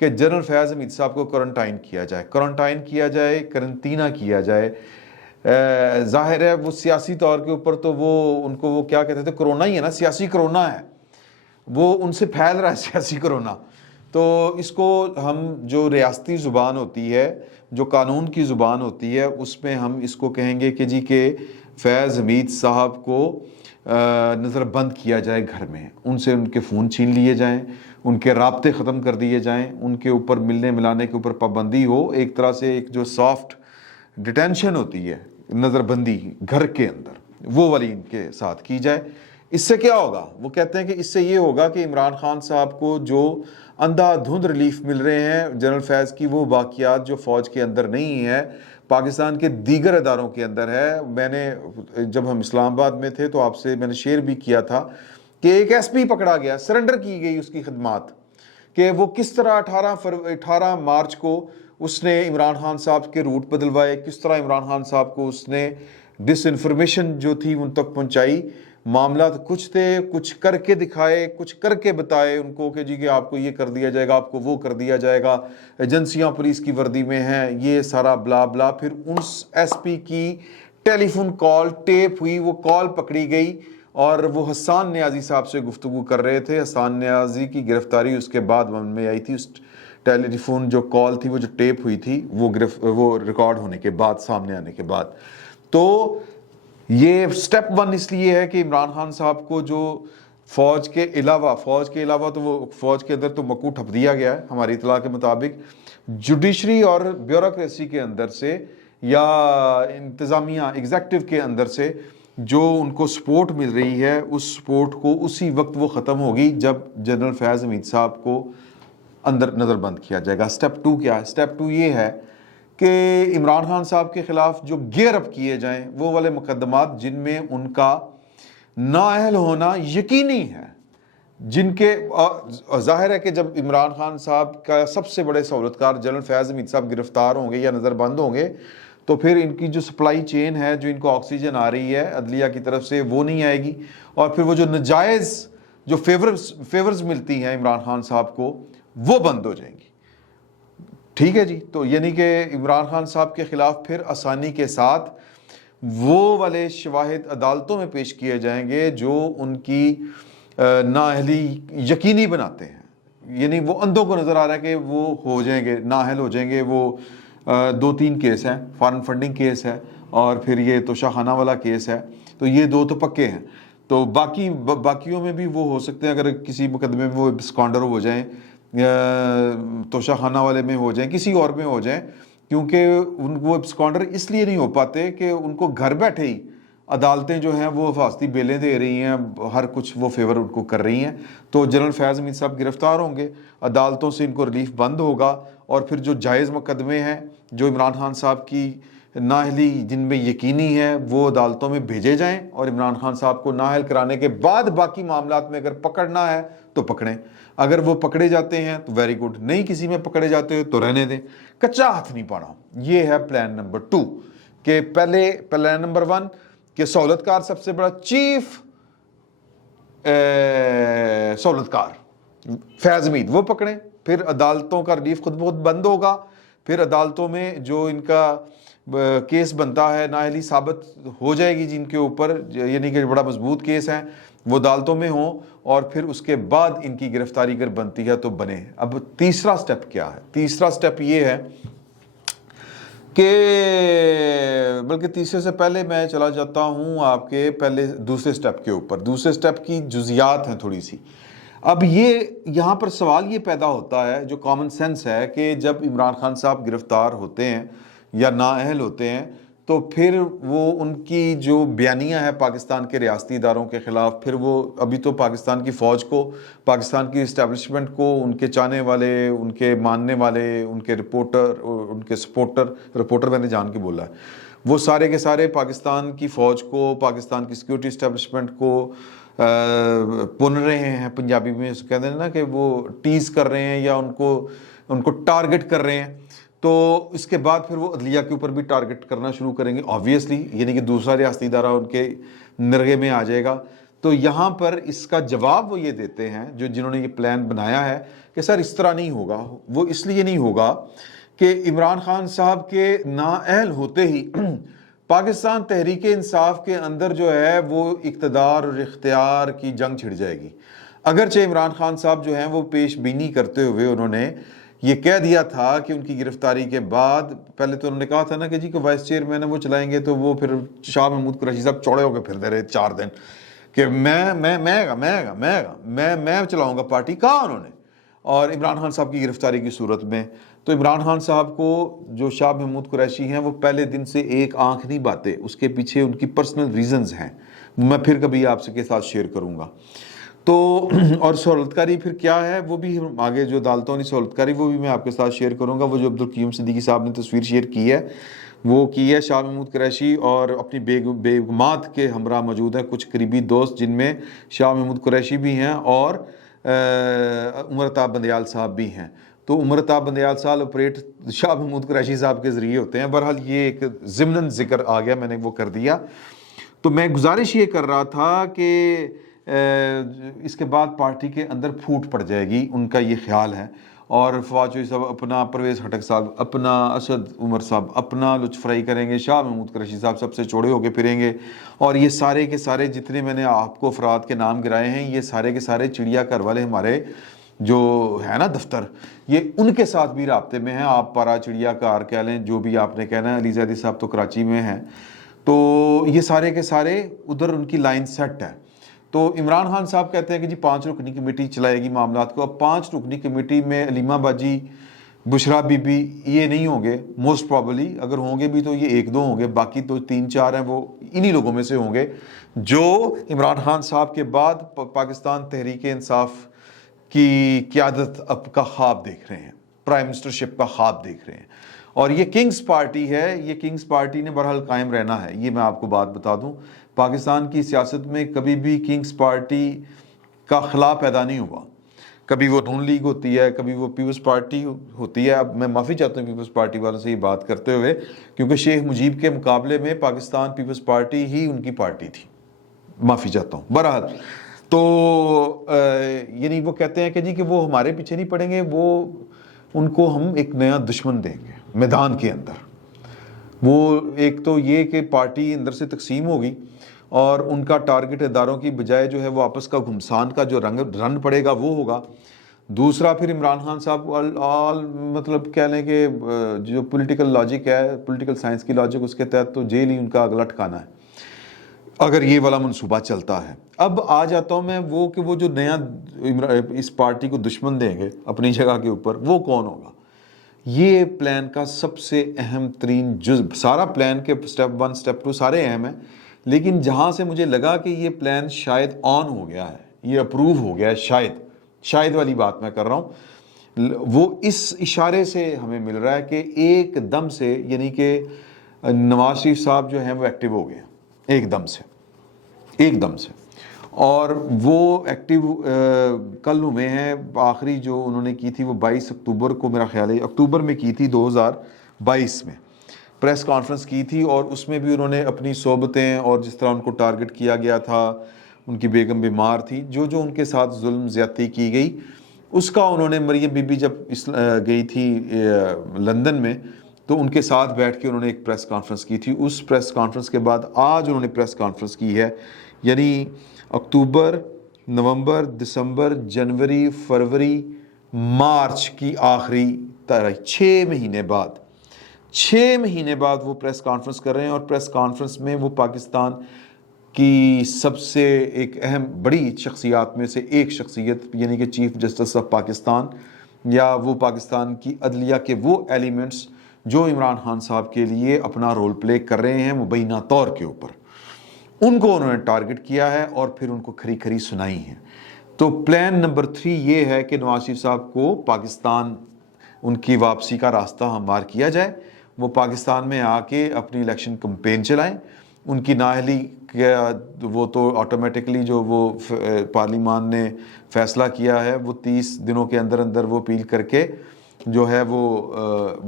کہ جنرل فیاض حمید صاحب کو کوارنٹائن کیا جائے کرنطینہ کیا جائے. ظاہر ہے وہ سیاسی طور کے اوپر تو ان کو وہ کیا کہتے تھے, کرونا ہی ہے نا, سیاسی کرونا ہے, وہ ان سے پھیل رہا ہے سیاسی کرونا. تو اس کو ہم جو ریاستی زبان ہوتی ہے, جو قانون کی زبان ہوتی ہے, اس میں ہم اس کو کہیں گے کہ جی کہ فیض حمید صاحب کو نظر بند کیا جائے گھر میں, ان سے ان کے فون چھین لیے جائیں, ان کے رابطے ختم کر دیے جائیں, ان کے اوپر ملنے ملانے کے اوپر پابندی ہو, ایک طرح سے ایک جو سافٹ ڈیٹینشن ہوتی ہے, نظر بندی گھر کے اندر, وہ والی ان کے ساتھ کی جائے. اس سے کیا ہوگا, وہ کہتے ہیں کہ اس سے یہ ہوگا کہ عمران خان صاحب کو جو اندھا دھند ریلیف مل رہے ہیں جنرل فیض کی, وہ واقعات جو فوج کے اندر نہیں ہے, پاکستان کے دیگر اداروں کے اندر ہے. میں نے جب ہم اسلام آباد میں تھے تو آپ سے میں نے شیئر بھی کیا تھا کہ ایک ایس پی پکڑا گیا, سرنڈر کی گئی اس کی خدمات, کہ وہ کس طرح 18 مارچ کو اس نے عمران خان صاحب کے روٹ بدلوائے, کس طرح عمران خان صاحب کو اس نے ڈس انفارمیشن جو تھی ان تک پہنچائی. معاملات کچھ تھے, کچھ کر کے دکھائے, کچھ کر کے بتائے ان کو کہ جی کہ آپ کو یہ کر دیا جائے گا, آپ کو وہ کر دیا جائے گا, ایجنسیاں پولیس کی وردی میں ہیں, یہ سارا بلا بلا. پھر اس ایس پی کی ٹیلی فون کال ٹیپ ہوئی, وہ کال پکڑی گئی اور وہ حسان نیازی صاحب سے گفتگو کر رہے تھے. حسان نیازی کی گرفتاری اس کے بعد من میں آئی تھی. اس ٹیلی فون جو کال تھی, وہ جو ٹیپ ہوئی تھی, وہ ریکارڈ ہونے کے بعد, سامنے آنے کے بعد. تو یہ سٹیپ 1 اس لیے ہے کہ عمران خان صاحب کو جو فوج کے علاوہ تو وہ فوج کے اندر تو مکو ٹھپ دیا گیا ہے ہماری اطلاع کے مطابق, جوڈیشری اور بیوروکریسی کے اندر سے یا انتظامیہ ایگزیکٹو کے اندر سے جو ان کو سپورٹ مل رہی ہے, اس سپورٹ کو اسی وقت وہ ختم ہوگی جب جنرل فیاض حمید صاحب کو اندر نظر بند کیا جائے گا. سٹیپ 2 کیا ہے؟ سٹیپ 2 یہ ہے کہ عمران خان صاحب کے خلاف جو گیئر اپ کیے جائیں وہ والے مقدمات جن میں ان کا نااہل ہونا یقینی ہے, جن کے ظاہر ہے کہ جب عمران خان صاحب کا سب سے بڑے سہولتکار جنرل فیاض حمید صاحب گرفتار ہوں گے یا نظر بند ہوں گے, تو پھر ان کی جو سپلائی چین ہے, جو ان کو آکسیجن آ رہی ہے عدلیہ کی طرف سے, وہ نہیں آئے گی, اور پھر وہ جو نجائز جو فیورز ملتی ہیں عمران خان صاحب کو, وہ بند ہو جائیں گی. ٹھیک ہے جی. تو یعنی کہ عمران خان صاحب کے خلاف پھر آسانی کے ساتھ وہ والے شواہد عدالتوں میں پیش کیے جائیں گے جو ان کی نااہلی یقینی بناتے ہیں. یعنی وہ اندھوں کو نظر آ رہا ہے کہ وہ ہو جائیں گے, نااہل ہو جائیں گے. وہ 2-3 کیس ہیں, فارن فنڈنگ کیس ہے اور پھر یہ توشہ خانہ والا کیس ہے, تو یہ 2 تو پکے ہیں. تو باقیوں میں بھی وہ ہو سکتے ہیں, اگر کسی مقدمے میں وہ اسکانڈر ہو جائیں, توشہ خانہ والے میں ہو جائیں, کسی اور میں ہو جائیں, کیونکہ وہ اسکانڈر اس لیے نہیں ہو پاتے کہ ان کو گھر بیٹھے ہی عدالتیں جو ہیں وہ حفاظتی بیلیں دے رہی ہیں, ہر کچھ وہ فیور ان کو کر رہی ہیں. تو جنرل فیاض حمید صاحب گرفتار ہوں گے, عدالتوں سے ان کو ریلیف بند ہوگا, اور پھر جو جائز مقدمے ہیں جو عمران خان صاحب کی نااہلی جن میں یقینی ہے, وہ عدالتوں میں بھیجے جائیں, اور عمران خان صاحب کو نااہل کرانے کے بعد باقی معاملات میں اگر پکڑنا ہے تو پکڑیں. اگر وہ پکڑے جاتے ہیں تو ویری گڈ, نہیں کسی میں پکڑے جاتے ہیں تو رہنے دیں, کچا ہاتھ نہیں پانا. یہ ہے پلان نمبر 2 کہ پہلے پلان نمبر 1 کہ سہولتکار سب سے بڑا چیف سہولتکار فیاض حمید وہ پکڑیں, پھر عدالتوں کا ریلیف خود بخود بند ہوگا, پھر عدالتوں میں جو ان کا کیس بنتا ہے نااہلی ثابت ہو جائے گی جن کے اوپر, یعنی کہ بڑا مضبوط کیس ہے, وہ عدالتوں میں ہوں, اور پھر اس کے بعد ان کی گرفتاری اگر بنتی ہے تو بنے. اب تیسرا سٹیپ کیا ہے؟ تیسرا سٹیپ یہ ہے کہ بلکہ تیسرے سے پہلے میں چلا جاتا ہوں آپ کے پہلے دوسرے سٹیپ کے اوپر. دوسرے سٹیپ کی جزیات ہیں تھوڑی سی. اب یہ یہاں پر سوال یہ پیدا ہوتا ہے جو کامن سینس ہے کہ جب عمران خان صاحب گرفتار ہوتے ہیں یا نااہل ہوتے ہیں, تو پھر وہ ان کی جو بیانیہ ہے پاکستان کے ریاستی اداروں کے خلاف, پھر وہ ابھی تو پاکستان کی فوج کو, پاکستان کی اسٹیبلشمنٹ کو, ان کے چاہنے والے, ان کے ماننے والے, ان کے رپورٹر, ان کے رپورٹر میں نے جان کے بولا ہے, وہ سارے کے سارے پاکستان کی فوج کو, پاکستان کی سیکیورٹی اسٹیبلشمنٹ کو پن رہے ہیں. پنجابی میں کہتے ہیں نا کہ وہ ٹیز کر رہے ہیں یا ان کو ٹارگٹ کر رہے ہیں. تو اس کے بعد پھر وہ عدلیہ کے اوپر بھی ٹارگٹ کرنا شروع کریں گے آبویسلی, یعنی کہ دوسرا ریاستی ادارہ ان کے نرغے میں آ جائے گا. تو یہاں پر اس کا جواب وہ یہ دیتے ہیں جنہوں نے یہ پلان بنایا ہے کہ سر اس طرح نہیں ہوگا. وہ اس لیے نہیں ہوگا کہ عمران خان صاحب کے نااہل ہوتے ہی پاکستان تحریک انصاف کے اندر جو ہے وہ اقتدار اور اختیار کی جنگ چھڑ جائے گی. اگرچہ عمران خان صاحب جو ہیں وہ پیش بینی کرتے ہوئے انہوں نے یہ کہہ دیا تھا کہ ان کی گرفتاری کے بعد پہلے تو انہوں نے کہا تھا نا کہ جی کہ وائس چیئرمین وہ چلائیں گے, تو وہ پھر شاہ محمود قریشی صاحب چوڑے ہو کے پھرتے رہے 4 دن کہ میں چلاؤں گا پارٹی. کہا انہوں نے, اور عمران خان صاحب کی گرفتاری کی صورت میں تو عمران خان صاحب کو جو شاہ محمود قریشی ہیں وہ پہلے دن سے ایک آنکھ نہیں باتے, اس کے پیچھے ان کی پرسنل ریزنز ہیں, میں پھر کبھی آپ کے ساتھ شیئر کروں گا. تو اور سہولت کاری پھر کیا ہے وہ بھی آگے جو عدالتوں نے سہولت کاری وہ بھی میں آپ کے ساتھ شیئر کروں گا. وہ جو عبدالقیوم صدیقی صاحب نے تصویر شیئر کی ہے وہ کی ہے شاہ محمود قریشی اور اپنی بیگمات کے ہمراہ موجود ہیں کچھ قریبی دوست, جن میں شاہ محمود قریشی بھی ہیں اور عمر عطا بندیال صاحب بھی ہیں. تو عمر عطا بندیال صاحب آپریٹ شاہ محمود قریشی صاحب کے ذریعے ہوتے ہیں. بہرحال یہ ایک ضمناً ذکر آ گیا, میں نے وہ کر دیا. تو میں گزارش یہ کر رہا تھا کہ اس کے بعد پارٹی کے اندر پھوٹ پڑ جائے گی, ان کا یہ خیال ہے. اور فواد چوہدری صاحب اپنا, پرویز خٹک صاحب اپنا, اسد عمر صاحب اپنا لطف فرائی کریں گے, شاہ محمود قریشی صاحب سب سے چوڑے ہو کے پھریں گے. اور یہ سارے کے سارے جتنے میں نے آپ کو افراد کے نام گرائے ہیں یہ سارے کے سارے چڑیا گھر والے ہمارے جو ہے نا دفتر, یہ ان کے ساتھ بھی رابطے میں ہیں. آپ پارا چڑیا کار کہہ لیں, جو بھی آپ نے کہنا ہے. علی زیدی صاحب تو کراچی میں ہیں. تو یہ سارے کے سارے ادھر ان کی لائن سیٹ ہے. تو عمران خان صاحب کہتے ہیں کہ جی 5 رکنی کمیٹی چلائے گی معاملات کو. اب 5 رکنی کمیٹی میں علیمہ باجی, بشرا بی بی یہ نہیں ہوں گے موسٹ پرابلی. اگر ہوں گے بھی تو یہ 1-2 ہوں گے, باقی تو 3-4 ہیں وہ انہی لوگوں میں سے ہوں گے جو عمران خان صاحب کے بعد پاکستان تحریک انصاف کی قیادت اب کا خواب دیکھ رہے ہیں, پرائم منسٹرشپ کا خواب دیکھ رہے ہیں. اور یہ کنگز پارٹی ہے, یہ کنگز پارٹی نے بہرحال قائم رہنا ہے. یہ میں آپ کو بات بتا دوں, پاکستان کی سیاست میں کبھی بھی کنگز پارٹی کا خلا پیدا نہیں ہوا. کبھی وہ نون لیگ ہوتی ہے, کبھی وہ پیپلز پارٹی ہوتی ہے. اب میں معافی چاہتا ہوں پیپلز پارٹی والوں سے یہ بات کرتے ہوئے, کیونکہ شیخ مجیب کے مقابلے میں پاکستان پیپلز پارٹی ہی ان کی پارٹی تھی. معافی چاہتا ہوں. بہرحال تو یعنی وہ کہتے ہیں کہ جی کہ وہ ہمارے پیچھے نہیں پڑیں گے, وہ ان کو ہم ایک نیا دشمن دیں گے میدان کے اندر. وہ ایک تو یہ کہ پارٹی اندر سے تقسیم ہوگی اور ان کا ٹارگٹ اداروں کی بجائے جو ہے وہ آپس کا گھمسان کا جو رن پڑے گا وہ ہوگا. دوسرا پھر عمران خان صاحب مطلب کہہ لیں کہ جو پولیٹیکل لاجک ہے, پولیٹیکل سائنس کی لاجک, اس کے تحت تو جیل ہی ان کا اگلا ٹھکانا ہے اگر یہ والا منصوبہ چلتا ہے. اب آ جاتا ہوں میں وہ کہ وہ جو نیا اس پارٹی کو دشمن دیں گے اپنی جگہ کے اوپر, وہ کون ہوگا. یہ پلان کا سب سے اہم ترین جزء, سارا پلان کے سٹیپ 1 سٹیپ 2 سارے اہم ہیں, لیکن جہاں سے مجھے لگا کہ یہ پلان شاید آن ہو گیا ہے, یہ اپروو ہو گیا ہے, شاید والی بات میں کر رہا ہوں, وہ اس اشارے سے ہمیں مل رہا ہے کہ ایک دم سے, یعنی کہ نواز شریف صاحب جو ہیں وہ ایکٹیو ہو گئے ایک دم سے. اور وہ ایکٹیو کل ہوئے ہیں. آخری جو انہوں نے کی تھی وہ 22 اکتوبر کو, میرا خیال ہے اکتوبر میں کی تھی 2022 میں پریس کانفرنس کی تھی. اور اس میں بھی انہوں نے اپنی صحبتیں اور جس طرح ان کو ٹارگٹ کیا گیا تھا, ان کی بیگم بیمار تھی, جو ان کے ساتھ ظلم زیادتی کی گئی اس کا انہوں نے, مریم بی بی جب گئی تھی لندن میں تو ان کے ساتھ بیٹھ کے انہوں نے ایک پریس کانفرنس کی تھی. اس پریس کانفرنس کے بعد آج انہوں نے پریس کانفرنس کی ہے, یعنی اکتوبر, نومبر, دسمبر, جنوری, فروری, مارچ کی آخری تاریخ, 6 مہینے بعد وہ پریس کانفرنس کر رہے ہیں. اور پریس کانفرنس میں وہ پاکستان کی سب سے ایک اہم بڑی شخصیات میں سے ایک شخصیت, یعنی کہ چیف جسٹس آف پاکستان, یا وہ پاکستان کی عدلیہ کے وہ ایلیمنٹس جو عمران خان صاحب کے لیے اپنا رول پلے کر رہے ہیں مبینہ طور کے اوپر, ان کو انہوں نے ٹارگٹ کیا ہے اور پھر ان کو کھری سنائی ہے. تو پلان نمبر 3 یہ ہے کہ نواز شریف صاحب کو پاکستان, ان کی واپسی کا راستہ ہموار کیا جائے, وہ پاکستان میں آ کے اپنی الیکشن کمپین چلائیں. ان کی نااہلی وہ تو آٹومیٹکلی جو وہ پارلیمان نے فیصلہ کیا ہے وہ 30 دنوں کے اندر وہ اپیل کر کے جو ہے وہ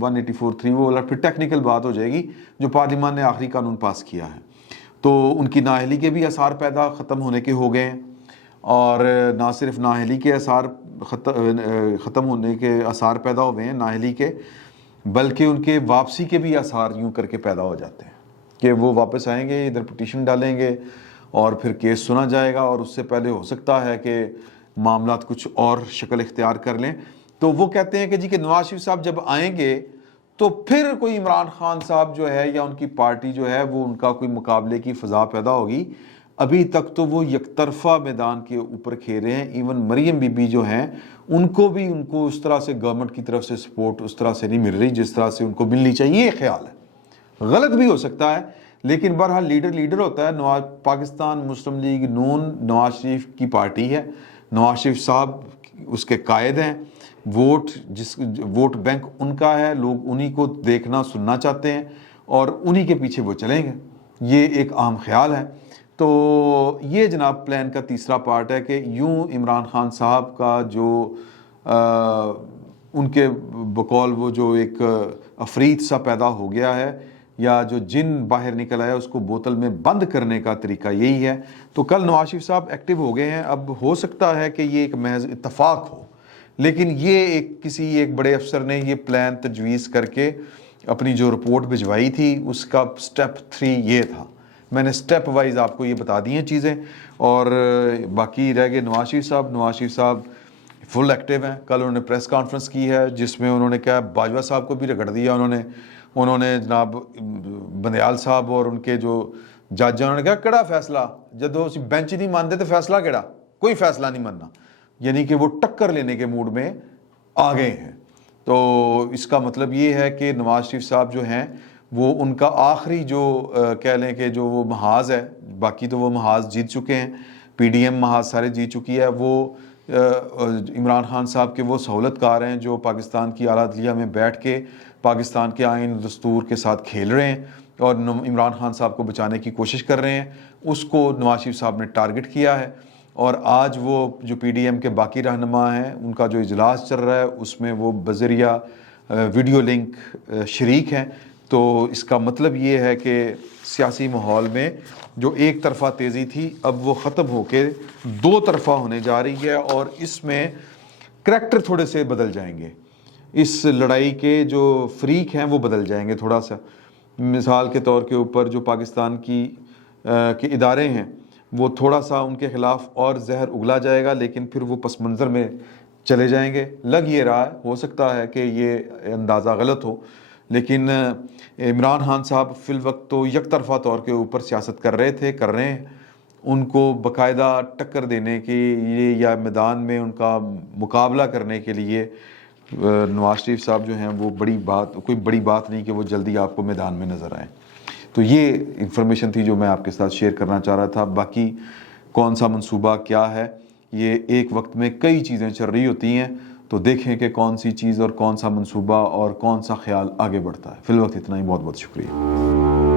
184(3) وہ پھر ٹیکنیکل بات ہو جائے گی, جو پارلیمان نے آخری قانون پاس کیا ہے. تو ان کی نااہلی کے بھی آثار پیدا ختم ہونے کے ہو گئے ہیں، اور نہ صرف نااہلی کے آثار ختم ہونے کے آثار پیدا ہوئے ہیں نااہلی کے، بلکہ ان کے واپسی کے بھی آثار یوں کر کے پیدا ہو جاتے ہیں کہ وہ واپس آئیں گے، ادھر پٹیشن ڈالیں گے اور پھر کیس سنا جائے گا، اور اس سے پہلے ہو سکتا ہے کہ معاملات کچھ اور شکل اختیار کر لیں۔ تو وہ کہتے ہیں کہ جی کہ نواز شریف صاحب جب آئیں گے تو پھر کوئی عمران خان صاحب جو ہے یا ان کی پارٹی جو ہے وہ ان کا کوئی مقابلے کی فضا پیدا ہوگی۔ ابھی تک تو وہ یک طرفہ میدان کے اوپر کھیل رہے ہیں، ایون مریم بی بی جو ہیں ان کو اس طرح سے گورنمنٹ کی طرف سے سپورٹ اس طرح سے نہیں مل رہی جس طرح سے ان کو ملنی چاہیے۔ یہ خیال ہے، غلط بھی ہو سکتا ہے، لیکن بہرحال لیڈر ہوتا ہے۔ پاکستان مسلم لیگ نون نواز شریف کی پارٹی ہے، نواز شریف صاحب اس کے قائد ہیں، ووٹ بینک ان کا ہے، لوگ انہی کو دیکھنا سننا چاہتے ہیں اور انہی کے پیچھے وہ چلیں گے، یہ ایک عام خیال ہے۔ تو یہ جناب پلان کا تیسرا پارٹ ہے کہ یوں عمران خان صاحب کا جو ان کے بقول وہ جو ایک افریت سا پیدا ہو گیا ہے یا جو جن باہر نکل آیا اس کو بوتل میں بند کرنے کا طریقہ یہی ہے۔ تو کل نواز شریف صاحب ایکٹیو ہو گئے ہیں، اب ہو سکتا ہے کہ یہ ایک محض اتفاق ہو، لیکن یہ کسی ایک بڑے افسر نے یہ پلان تجویز کر کے اپنی جو رپورٹ بھجوائی تھی اس کا سٹیپ 3 یہ تھا۔ میں نے سٹیپ وائز آپ کو یہ بتا دی ہیں چیزیں، اور باقی رہ گئے نواز شریف صاحب فل ایکٹیو ہیں۔ کل انہوں نے پریس کانفرنس کی ہے جس میں انہوں نے کہا باجوہ صاحب کو بھی رگڑ دیا انہوں نے جناب بندیال صاحب اور ان کے جو جج ہیں انہوں نے کہا کہڑا فیصلہ، جدو اسی بینچ نہیں مانتے تو فیصلہ کہڑا، کوئی فیصلہ نہیں ماننا، یعنی کہ وہ ٹکر لینے کے موڈ میں آ گئے ہیں۔ تو اس کا مطلب یہ ہے کہ نواز شریف صاحب جو ہیں وہ ان کا آخری جو کہہ لیں کہ جو وہ محاذ ہے، باقی تو وہ محاذ جیت چکے ہیں، پی ڈی ایم محاذ سارے جیت چکی ہے، وہ عمران خان صاحب کے وہ سہولت کار ہیں جو پاکستان کی اعلیٰ عدلیہ میں بیٹھ کے پاکستان کے آئین دستور کے ساتھ کھیل رہے ہیں اور عمران خان صاحب کو بچانے کی کوشش کر رہے ہیں۔ اس کو نواز شریف صاحب نے ٹارگٹ کیا ہے، اور آج وہ جو پی ڈی ایم کے باقی رہنما ہیں ان کا جو اجلاس چل رہا ہے اس میں وہ بذریعہ ویڈیو لنک شریک ہیں۔ تو اس کا مطلب یہ ہے کہ سیاسی ماحول میں جو ایک طرفہ تیزی تھی اب وہ ختم ہو کے دو طرفہ ہونے جا رہی ہے، اور اس میں کریکٹر تھوڑے سے بدل جائیں گے، اس لڑائی کے جو فریق ہیں وہ بدل جائیں گے تھوڑا سا۔ مثال کے طور کے اوپر جو پاکستان کے ادارے ہیں وہ تھوڑا سا ان کے خلاف اور زہر اگلا جائے گا، لیکن پھر وہ پس منظر میں چلے جائیں گے۔ لگ یہ رہا ہے، ہو سکتا ہے کہ یہ اندازہ غلط ہو، لیکن عمران خان صاحب فی الوقت تو یک طرفہ طور کے اوپر سیاست کر رہے ہیں۔ ان کو باقاعدہ ٹکر دینے کے لیے یا میدان میں ان کا مقابلہ کرنے کے لیے نواز شریف صاحب جو ہیں وہ کوئی بڑی بات نہیں کہ وہ جلدی آپ کو میدان میں نظر آئیں۔ تو یہ انفارمیشن تھی جو میں آپ کے ساتھ شیئر کرنا چاہ رہا تھا۔ باقی کون سا منصوبہ کیا ہے، یہ ایک وقت میں کئی چیزیں چل رہی ہوتی ہیں، تو دیکھیں کہ کون سی چیز اور کون سا منصوبہ اور کون سا خیال آگے بڑھتا ہے۔ فی الوقت اتنا ہی، بہت بہت شکریہ۔